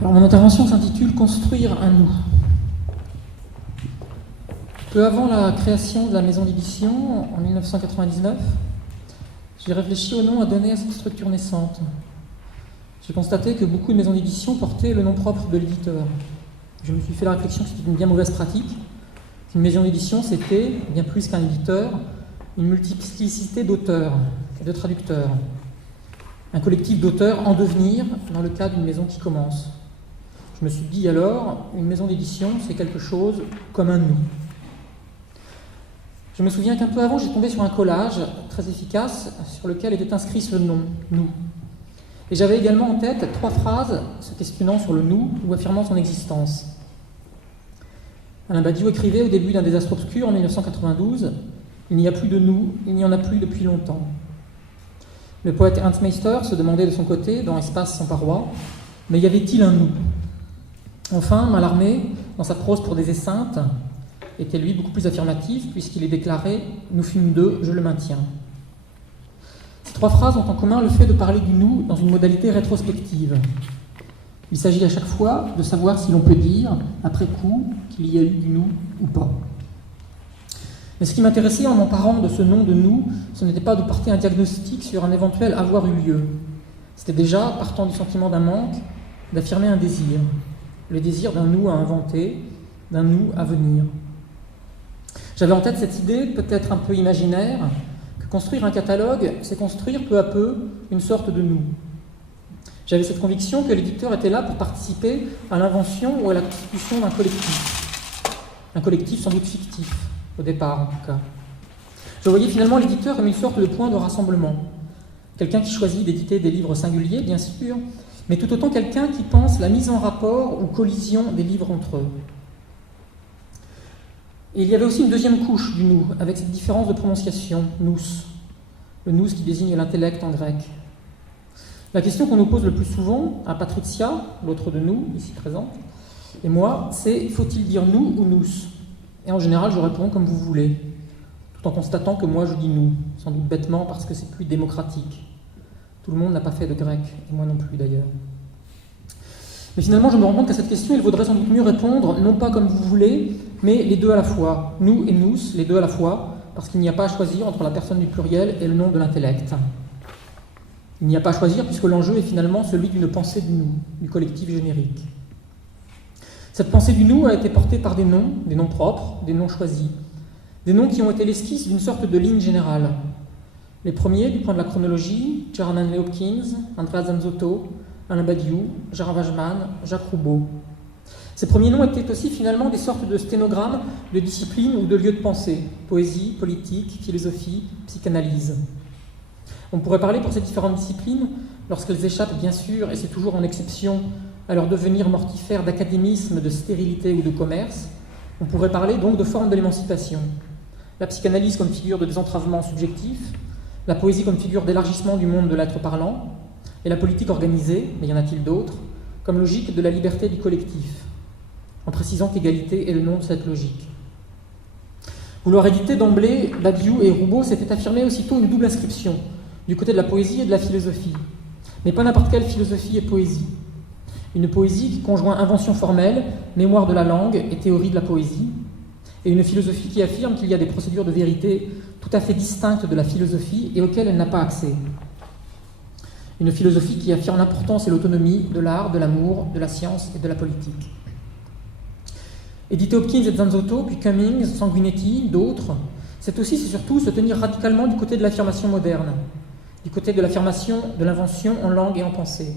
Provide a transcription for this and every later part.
Alors, mon intervention s'intitule « Construire un nous ». Peu avant la création de la maison d'édition, en 1999, j'ai réfléchi au nom à donner à cette structure naissante. J'ai constaté que beaucoup de maisons d'édition portaient le nom propre de l'éditeur. Je me suis fait la réflexion que c'était une bien mauvaise pratique, qu'une maison d'édition, c'était, bien plus qu'un éditeur, une multiplicité d'auteurs et de traducteurs. Un collectif d'auteurs en devenir dans le cas d'une maison qui commence. Je me suis dit alors, une maison d'édition, c'est quelque chose comme un nous. Je me souviens qu'un peu avant, j'ai tombé sur un collage très efficace sur lequel était inscrit ce nom, nous. Et j'avais également en tête 3 phrases se questionnant sur le nous ou affirmant son existence. Alain Badiou écrivait au début d'un Désastre obscur en 1992 « Il n'y a plus de nous, il n'y en a plus depuis longtemps ». Le poète Ernst Meister se demandait de son côté, dans Espace sans parois, « Mais y avait-il un nous ?» Enfin, Mallarmé, dans sa prose pour des esseintes, était lui beaucoup plus affirmatif, puisqu'il est déclaré « Nous fûmes deux, je le maintiens ». Ces 3 phrases ont en commun le fait de parler du nous dans une modalité rétrospective. Il s'agit à chaque fois de savoir si l'on peut dire, après coup, qu'il y a eu du nous ou pas. Mais ce qui m'intéressait en m'emparant de ce nom de nous, ce n'était pas de porter un diagnostic sur un éventuel avoir eu lieu. C'était déjà, partant du sentiment d'un manque, d'affirmer un désir. Le désir d'un nous à inventer, d'un nous à venir. J'avais en tête cette idée, peut-être un peu imaginaire, que construire un catalogue, c'est construire peu à peu une sorte de nous. J'avais cette conviction que l'éditeur était là pour participer à l'invention ou à la constitution d'un collectif. Un collectif sans doute fictif, au départ en tout cas. Je voyais finalement l'éditeur comme une sorte de point de rassemblement. Quelqu'un qui choisit d'éditer des livres singuliers, bien sûr, mais tout autant quelqu'un qui pense la mise en rapport ou collision des livres entre eux. Et il y avait aussi une deuxième couche du nous, avec cette différence de prononciation, nous. Le nous qui désigne l'intellect en grec. La question qu'on nous pose le plus souvent, à Patricia, l'autre de nous, ici présente, et moi, c'est faut-il dire nous ou nous? Et en général, je réponds comme vous voulez, tout en constatant que moi je dis nous, sans doute bêtement parce que c'est plus démocratique. Tout le monde n'a pas fait de grec, et moi non plus d'ailleurs. Mais finalement, je me rends compte qu'à cette question, il vaudrait sans doute mieux répondre, non pas comme vous voulez, mais les deux à la fois, nous et nous, les deux à la fois, parce qu'il n'y a pas à choisir entre la personne du pluriel et le nom de l'intellect. Il n'y a pas à choisir puisque l'enjeu est finalement celui d'une pensée du nous, du collectif générique. Cette pensée du nous a été portée par des noms propres, des noms choisis, des noms qui ont été l'esquisse d'une sorte de ligne générale. Les premiers, du point de la chronologie, Jernan Hopkins, Andreas Zanzotto, Alain Badiou, Gérard Wajman, Jacques Roubaud. Ces premiers noms étaient aussi finalement des sortes de sténogrammes de disciplines ou de lieux de pensée, poésie, politique, philosophie, psychanalyse. On pourrait parler pour ces différentes disciplines, lorsqu'elles échappent bien sûr, et c'est toujours en exception, à leur devenir mortifère d'académisme, de stérilité ou de commerce, on pourrait parler donc de formes de l'émancipation. La psychanalyse comme figure de désentravement subjectif, la poésie comme figure d'élargissement du monde de l'être parlant, et la politique organisée, mais y en a-t-il d'autres, comme logique de la liberté du collectif, en précisant qu'égalité est le nom de cette logique. Vouloir éditer d'emblée, Badiou et Roubaud s'étaient affirmés aussitôt une double inscription, du côté de la poésie et de la philosophie. Mais pas n'importe quelle philosophie et poésie. Une poésie qui conjoint invention formelle, mémoire de la langue et théorie de la poésie, et une philosophie qui affirme qu'il y a des procédures de vérité tout à fait distinctes de la philosophie et auxquelles elle n'a pas accès. Une philosophie qui affirme l'importance et l'autonomie de l'art, de l'amour, de la science et de la politique. Éditer Hopkins et Zanzotto, puis Cummings, Sanguinetti, d'autres, c'est aussi, c'est surtout se tenir radicalement du côté de l'affirmation moderne, du côté de l'affirmation de l'invention en langue et en pensée,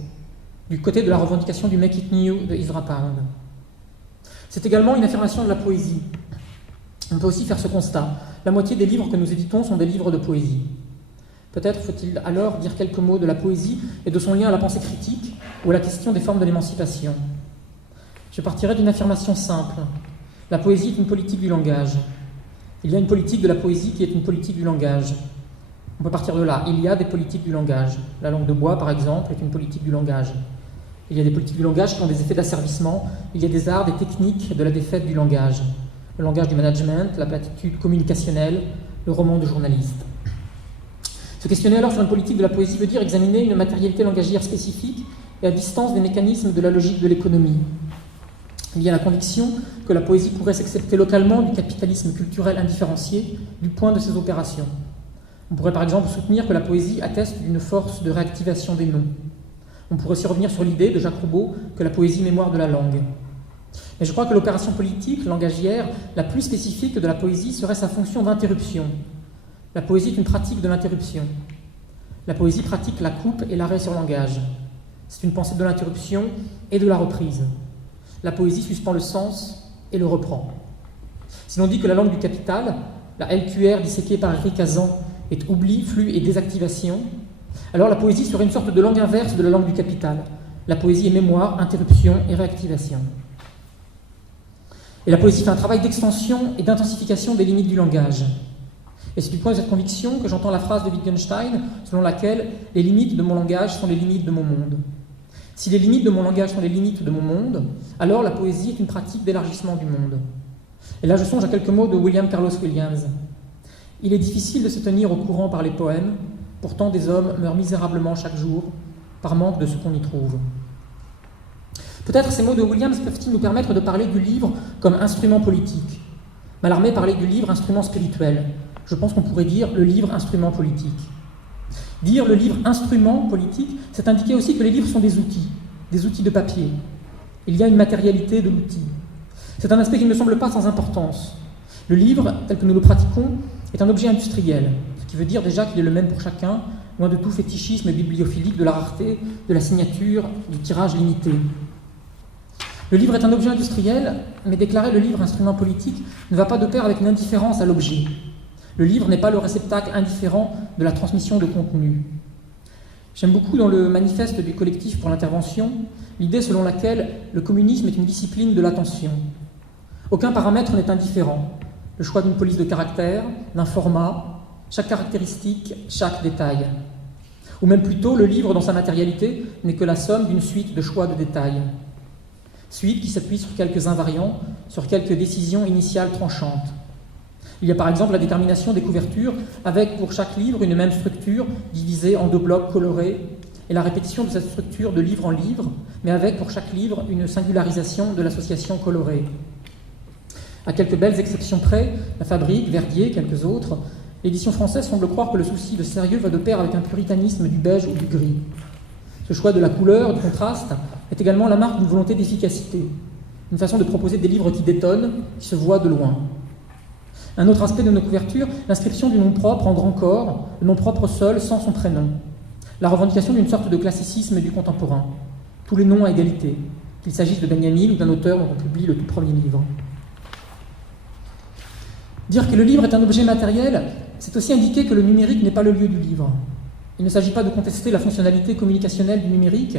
du côté de la revendication du Make It New de Ezra Pound. C'est également une affirmation de la poésie. On peut aussi faire ce constat. La moitié des livres que nous éditons sont des livres de poésie. Peut-être faut-il alors dire quelques mots de la poésie et de son lien à la pensée critique ou à la question des formes de l'émancipation. Je partirai d'une affirmation simple. La poésie est une politique du langage. Il y a une politique de la poésie qui est une politique du langage. On peut partir de là. Il y a des politiques du langage. La langue de bois, par exemple, est une politique du langage. Il y a des politiques du langage qui ont des effets d'asservissement. Il y a des arts, des techniques de la défaite du langage. Le langage du management, la platitude communicationnelle, le roman de journaliste. Se questionner alors sur une politique de la poésie veut dire examiner une matérialité langagière spécifique et à distance des mécanismes de la logique de l'économie. Il y a la conviction que la poésie pourrait s'accepter localement du capitalisme culturel indifférencié du point de ses opérations. On pourrait par exemple soutenir que la poésie atteste d'une force de réactivation des noms. On pourrait aussi revenir sur l'idée de Jacques Roubaud que la poésie mémoire de la langue. Mais je crois que l'opération politique, langagière, la plus spécifique de la poésie serait sa fonction d'interruption. La poésie est une pratique de l'interruption. La poésie pratique la coupe et l'arrêt sur langage. C'est une pensée de l'interruption et de la reprise. La poésie suspend le sens et le reprend. Si l'on dit que la langue du capital, la LQR disséquée par Éric Hazan, est oubli, flux et désactivation, alors la poésie serait une sorte de langue inverse de la langue du capital. La poésie est mémoire, interruption et réactivation. Et la poésie fait un travail d'extension et d'intensification des limites du langage. Et c'est du point de cette conviction que j'entends la phrase de Wittgenstein selon laquelle « les limites de mon langage sont les limites de mon monde ». Si les limites de mon langage sont les limites de mon monde, alors la poésie est une pratique d'élargissement du monde. Et là je songe à quelques mots de William Carlos Williams. Il est difficile de se tenir au courant par les poèmes, pourtant des hommes meurent misérablement chaque jour, par manque de ce qu'on y trouve. Peut-être ces mots de Williams peuvent-ils nous permettre de parler du livre comme instrument politique. Mallarmé parlait du livre instrument spirituel. Je pense qu'on pourrait dire le livre instrument politique. Dire le livre instrument politique, c'est indiquer aussi que les livres sont des outils de papier. Il y a une matérialité de l'outil. C'est un aspect qui ne me semble pas sans importance. Le livre, tel que nous le pratiquons, est un objet industriel, ce qui veut dire déjà qu'il est le même pour chacun, loin de tout fétichisme bibliophilique, de la rareté, de la signature, du tirage limité. Le livre est un objet industriel, mais déclarer le livre instrument politique ne va pas de pair avec une indifférence à l'objet. Le livre n'est pas le réceptacle indifférent de la transmission de contenu. J'aime beaucoup dans le manifeste du collectif pour l'intervention l'idée selon laquelle le communisme est une discipline de l'attention. Aucun paramètre n'est indifférent. Le choix d'une police de caractère, d'un format, chaque caractéristique, chaque détail. Ou même plutôt, le livre dans sa matérialité n'est que la somme d'une suite de choix de détails. Suite qui s'appuie sur quelques invariants, sur quelques décisions initiales tranchantes. Il y a par exemple la détermination des couvertures, avec pour chaque livre une même structure divisée en 2 blocs colorés, et la répétition de cette structure de livre en livre, mais avec pour chaque livre une singularisation de l'association colorée. À quelques belles exceptions près, La Fabrique, Verdier, quelques autres, l'édition française semble croire que le souci de sérieux va de pair avec un puritanisme du beige ou du gris. Ce choix de la couleur, du contraste, est également la marque d'une volonté d'efficacité, une façon de proposer des livres qui détonnent, qui se voient de loin. Un autre aspect de nos couvertures, l'inscription du nom propre en grand corps, le nom propre seul, sans son prénom. La revendication d'une sorte de classicisme du contemporain. Tous les noms à égalité, qu'il s'agisse de Benjamin ou d'un auteur dont on publie le tout premier livre. Dire que le livre est un objet matériel, c'est aussi indiquer que le numérique n'est pas le lieu du livre. Il ne s'agit pas de contester la fonctionnalité communicationnelle du numérique,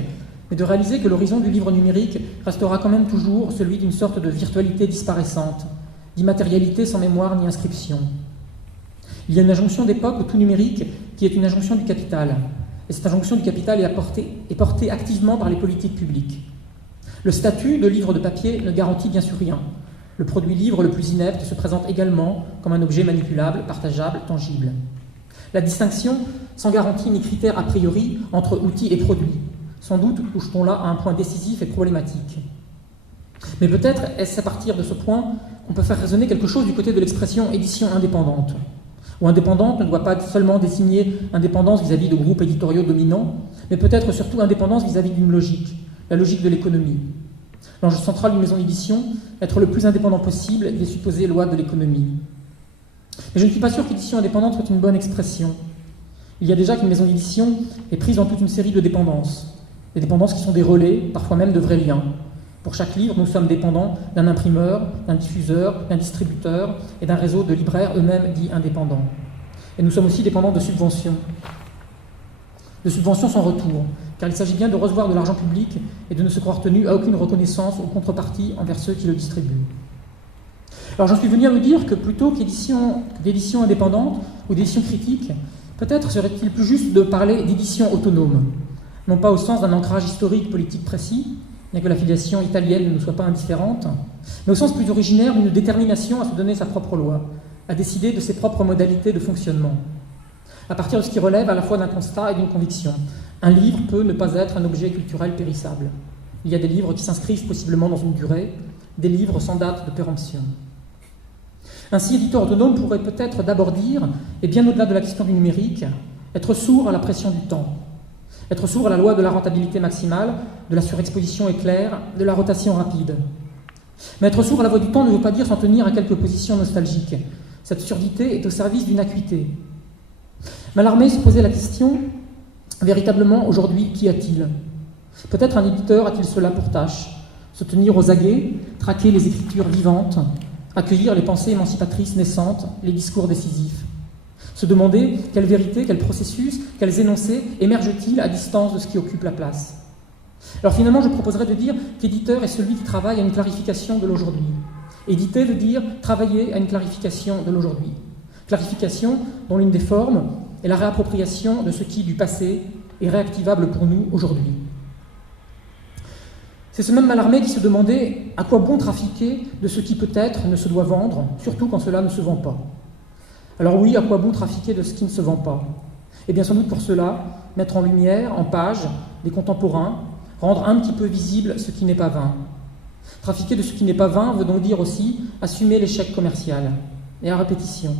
mais de réaliser que l'horizon du livre numérique restera quand même toujours celui d'une sorte de virtualité disparaissante, d'immatérialité sans mémoire ni inscription. Il y a une injonction d'époque au tout numérique qui est une injonction du capital, et cette injonction du capital est portée activement par les politiques publiques. Le statut de livre de papier ne garantit bien sûr rien. Le produit livre le plus inepte se présente également comme un objet manipulable, partageable, tangible. La distinction, sans garantie ni critère a priori, entre outil et produit. Sans doute touche-t-on là à un point décisif et problématique. Mais peut-être est-ce à partir de ce point qu'on peut faire résonner quelque chose du côté de l'expression édition indépendante. Où indépendante ne doit pas seulement désigner indépendance vis-à-vis de groupes éditoriaux dominants, mais peut-être surtout indépendance vis-à-vis d'une logique, la logique de l'économie. L'enjeu central d'une maison d'édition, être le plus indépendant possible des supposées lois de l'économie. Mais je ne suis pas sûr qu'édition indépendante soit une bonne expression. Il y a déjà qu'une maison d'édition est prise dans toute une série de dépendances. Des dépendances qui sont des relais, parfois même de vrais liens. Pour chaque livre, nous sommes dépendants d'un imprimeur, d'un diffuseur, d'un distributeur et d'un réseau de libraires eux-mêmes dits indépendants. Et nous sommes aussi dépendants de subventions. De subventions sans retour, car il s'agit bien de recevoir de l'argent public et de ne se croire tenu à aucune reconnaissance ou contrepartie envers ceux qui le distribuent. Alors j'en suis venu à me dire que plutôt d'édition indépendante ou d'édition critique, peut-être serait-il plus juste de parler d'édition autonome, non pas au sens d'un ancrage historique politique précis, bien que l'affiliation italienne ne nous soit pas indifférente, mais au sens plus originaire d'une détermination à se donner sa propre loi, à décider de ses propres modalités de fonctionnement, à partir de ce qui relève à la fois d'un constat et d'une conviction, Un livre peut ne pas être un objet culturel périssable. Il y a des livres qui s'inscrivent possiblement dans une durée, des livres sans date de péremption. Ainsi, éditeur autonome pourrait peut-être d'abord dire, et bien au-delà de la question du numérique, être sourd à la pression du temps, être sourd à la loi de la rentabilité maximale, de la surexposition éclair, de la rotation rapide. Mais être sourd à la voix du temps ne veut pas dire s'en tenir à quelques positions nostalgiques. Cette surdité est au service d'une acuité. Mallarmé se posait la question, véritablement, aujourd'hui, qu'y a-t-il ? Peut-être un éditeur a-t-il cela pour tâche, se tenir aux aguets, traquer les écritures vivantes, accueillir les pensées émancipatrices naissantes, les discours décisifs. Se demander quelle vérité, quel processus, quels énoncés émergent-ils à distance de ce qui occupe la place. Alors finalement, je proposerais de dire qu'éditeur est celui qui travaille à une clarification de l'aujourd'hui. Éditer veut dire travailler à une clarification de l'aujourd'hui. Clarification dont l'une des formes est la réappropriation de ce qui, du passé, est réactivable pour nous aujourd'hui. C'est ce même Mallarmé qui se demandait à quoi bon trafiquer de ce qui peut-être ne se doit vendre, surtout quand cela ne se vend pas. Alors oui, à quoi bon trafiquer de ce qui ne se vend pas ? Eh bien sans doute pour cela, mettre en lumière, en page, des contemporains, rendre un petit peu visible ce qui n'est pas vain. Trafiquer de ce qui n'est pas vain veut donc dire aussi assumer l'échec commercial, et à répétition.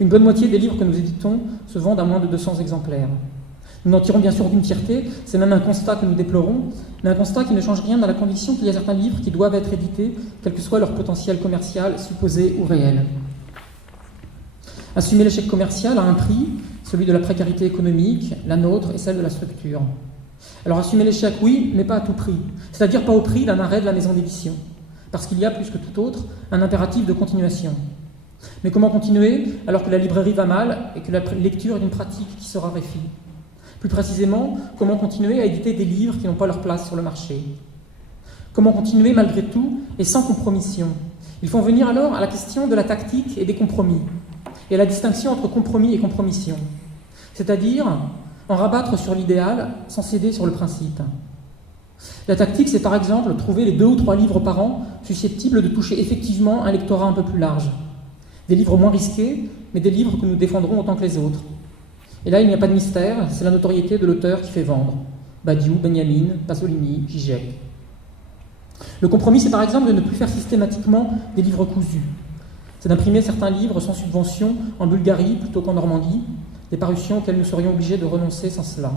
Une bonne moitié des livres que nous éditons se vendent à moins de 200 exemplaires. Nous n'en tirons bien sûr d'une fierté, c'est même un constat que nous déplorons, mais un constat qui ne change rien dans la conviction qu'il y a certains livres qui doivent être édités, quel que soit leur potentiel commercial, supposé ou réel. Assumer l'échec commercial a un prix, celui de la précarité économique, la nôtre et celle de la structure. Alors assumer l'échec, oui, mais pas à tout prix, c'est-à-dire pas au prix d'un arrêt de la maison d'édition, parce qu'il y a, plus que tout autre, un impératif de continuation. Mais comment continuer alors que la librairie va mal et que la lecture est une pratique qui se raréfie ? Plus précisément, comment continuer à éditer des livres qui n'ont pas leur place sur le marché ? Comment continuer malgré tout et sans compromission ? Il faut en venir alors à la question de la tactique et des compromis, et à la distinction entre compromis et compromission, c'est-à-dire en rabattre sur l'idéal sans céder sur le principe. La tactique, c'est par exemple trouver les 2 ou 3 livres par an susceptibles de toucher effectivement un lectorat un peu plus large. Des livres moins risqués, mais des livres que nous défendrons autant que les autres. Et là, il n'y a pas de mystère, c'est la notoriété de l'auteur qui fait vendre. Badiou, Benjamin, Pasolini, Žižek. Le compromis, c'est par exemple de ne plus faire systématiquement des livres cousus. C'est d'imprimer certains livres sans subvention en Bulgarie plutôt qu'en Normandie, des parutions auxquelles nous serions obligés de renoncer sans cela.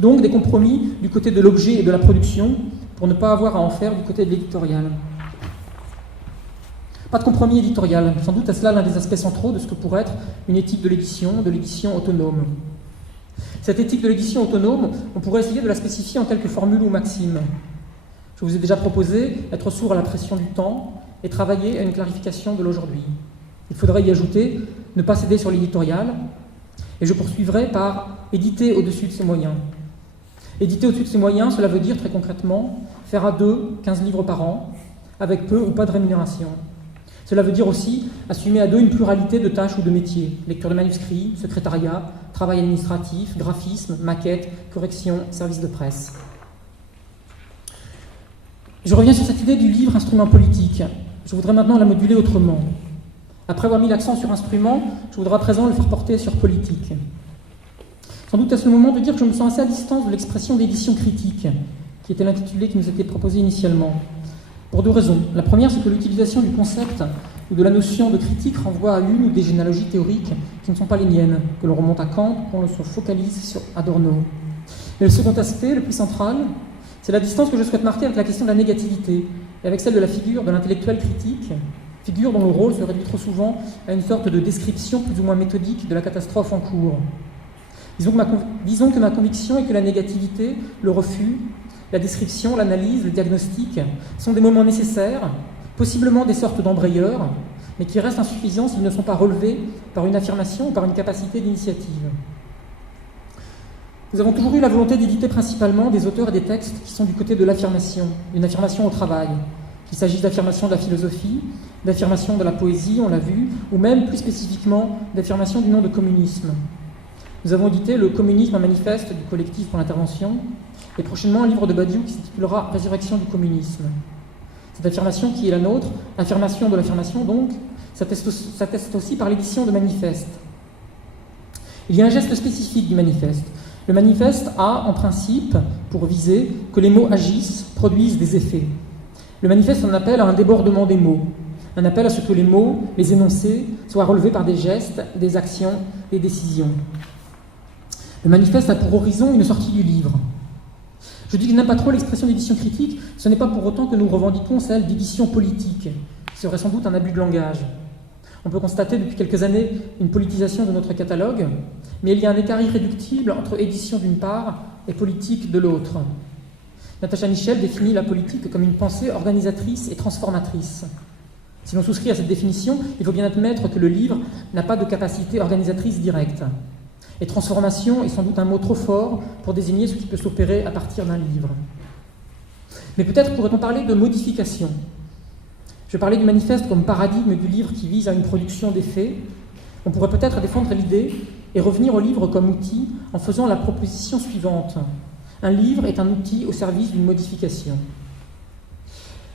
Donc des compromis du côté de l'objet et de la production pour ne pas avoir à en faire du côté de l'éditorial. Pas de compromis éditorial, sans doute est-ce là l'un des aspects centraux de ce que pourrait être une éthique de l'édition autonome. Cette éthique de l'édition autonome, on pourrait essayer de la spécifier en quelques formules ou maximes. Je vous ai déjà proposé être sourd à la pression du temps et travailler à une clarification de l'aujourd'hui. Il faudrait y ajouter ne pas céder sur l'éditorial, et je poursuivrai par éditer au-dessus de ses moyens. Éditer au-dessus de ses moyens, cela veut dire très concrètement faire à 2 15 livres par an, avec peu ou pas de rémunération. Cela veut dire aussi assumer à 2 une pluralité de tâches ou de métiers, lecture de manuscrits, secrétariat, travail administratif, graphisme, maquette, correction, service de presse. Je reviens sur cette idée du livre instrument politique. Je voudrais maintenant la moduler autrement. Après avoir mis l'accent sur instrument, je voudrais à présent le faire porter sur politique. Sans doute est-ce le moment de dire que je me sens assez à distance de l'expression d'édition critique, qui était l'intitulé qui nous était proposé initialement. Pour 2 raisons. La première, c'est que l'utilisation du concept ou de la notion de critique renvoie à une ou des généalogies théoriques qui ne sont pas les miennes, que l'on remonte à Kant, qu'on se focalise sur Adorno. Mais le second aspect, le plus central, c'est la distance que je souhaite marquer avec la question de la négativité et avec celle de la figure de l'intellectuel critique, figure dont le rôle se réduit trop souvent à une sorte de description plus ou moins méthodique de la catastrophe en cours. Disons que ma conviction est que la négativité, le refus, la description, l'analyse, le diagnostic sont des moments nécessaires, possiblement des sortes d'embrayeurs, mais qui restent insuffisants s'ils ne sont pas relevés par une affirmation ou par une capacité d'initiative. Nous avons toujours eu la volonté d'éditer principalement des auteurs et des textes qui sont du côté de l'affirmation, une affirmation au travail, qu'il s'agisse d'affirmation de la philosophie, d'affirmation de la poésie, on l'a vu, ou même plus spécifiquement d'affirmation du nom de communisme. Nous avons édité le communisme, un manifeste du collectif pour l'intervention, et prochainement un livre de Badiou qui s'intitulera Résurrection du communisme. Cette affirmation qui est la nôtre, affirmation de l'affirmation donc, s'atteste aussi par l'édition de manifestes. Il y a un geste spécifique du manifeste, Le manifeste a, en principe, pour viser que les mots agissent, produisent des effets. Le manifeste en appelle à un débordement des mots, un appel à ce que les mots, les énoncés, soient relevés par des gestes, des actions, des décisions. Le manifeste a pour horizon une sortie du livre. Je dis que je n'aime pas trop l'expression d'édition critique, ce n'est pas pour autant que nous revendiquons celle d'édition politique, qui serait sans doute un abus de langage. On peut constater depuis quelques années une politisation de notre catalogue, mais il y a un écart irréductible entre édition d'une part et politique de l'autre. Natacha Michel définit la politique comme une pensée organisatrice et transformatrice. Si l'on souscrit à cette définition, il faut bien admettre que le livre n'a pas de capacité organisatrice directe. Et transformation est sans doute un mot trop fort pour désigner ce qui peut s'opérer à partir d'un livre. Mais peut-être pourrait-on parler de modification. Je parlais du manifeste comme paradigme du livre qui vise à une production d'effets. On pourrait peut-être défendre l'idée et revenir au livre comme outil en faisant la proposition suivante. Un livre est un outil au service d'une modification.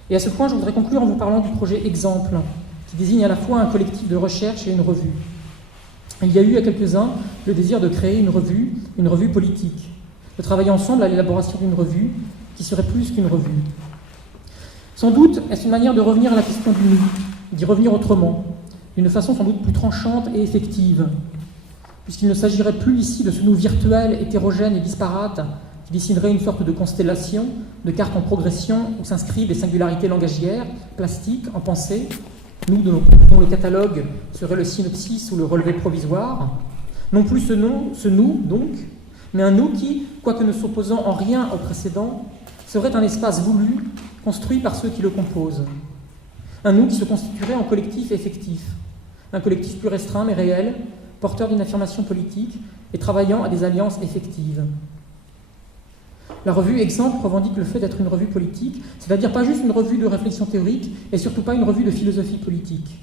Et à ce point, je voudrais conclure en vous parlant du projet Exemple, qui désigne à la fois un collectif de recherche et une revue. Il y a eu à quelques-uns le désir de créer une revue politique, de travailler ensemble à l'élaboration d'une revue qui serait plus qu'une revue. Sans doute est-ce une manière de revenir à la question du nous, d'y revenir autrement, d'une façon sans doute plus tranchante et effective, puisqu'il ne s'agirait plus ici de ce nous virtuel, hétérogène et disparate qui dessinerait une sorte de constellation, de carte en progression où s'inscrivent des singularités langagières, plastiques, en pensée, nous dont le catalogue serait le synopsis ou le relevé provisoire, non plus ce nous donc, mais un nous qui, quoique ne s'opposant en rien au précédent, serait un espace voulu, construit par ceux qui le composent. Un nous qui se constituerait en collectif effectif, un collectif plus restreint mais réel, porteur d'une affirmation politique et travaillant à des alliances effectives. La revue Exemple revendique le fait d'être une revue politique, c'est-à-dire pas juste une revue de réflexion théorique et surtout pas une revue de philosophie politique.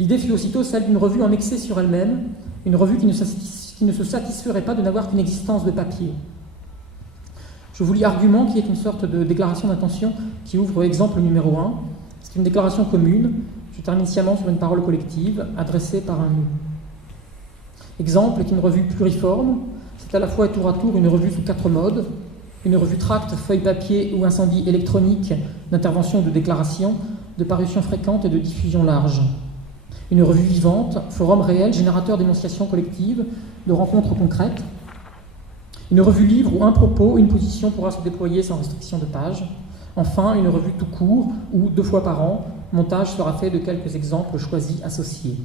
L'idée fut aussitôt celle d'une revue en excès sur elle-même, une revue qui ne se satisferait pas de n'avoir qu'une existence de papier. Je vous lis Argument, qui est une sorte de déclaration d'intention qui ouvre Exemple numéro 1. C'est une déclaration commune, je termine sciemment sur une parole collective, adressée par un nous. Exemple est une revue pluriforme, c'est à la fois et tour à tour une revue sous 4 modes, une revue tract, feuille papier ou incendie électronique, d'intervention ou de déclaration, de parution fréquente et de diffusion large. Une revue vivante, forum réel, générateur d'énonciations collectives, de rencontres concrètes. Une revue livre où un propos, une position pourra se déployer sans restriction de page. Enfin, une revue tout court où, 2 fois par an, montage sera fait de quelques exemples choisis associés.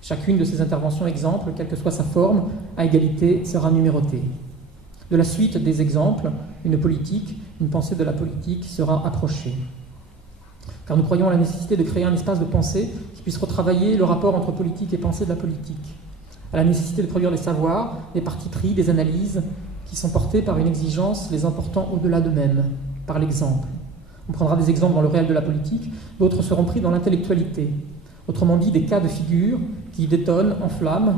Chacune de ces interventions exemples, quelle que soit sa forme, à égalité, sera numérotée. De la suite des exemples, une politique, une pensée de la politique sera approchée. Car nous croyons à la nécessité de créer un espace de pensée qui puisse retravailler le rapport entre politique et pensée de la politique, à la nécessité de produire des savoirs, des partis pris, des analyses qui sont portés par une exigence les emportant au-delà d'eux-mêmes, par l'exemple. On prendra des exemples dans le réel de la politique, d'autres seront pris dans l'intellectualité, autrement dit des cas de figure qui détonnent, enflamment,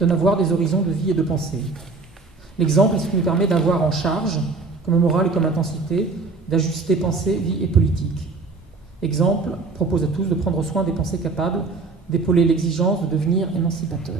donnent à voir des horizons de vie et de pensée. L'exemple est ce qui nous permet d'avoir en charge, comme morale et comme intensité, d'ajuster pensée, vie et politique. Exemple propose à tous de prendre soin des pensées capables d'épauler l'exigence de devenir émancipateurs.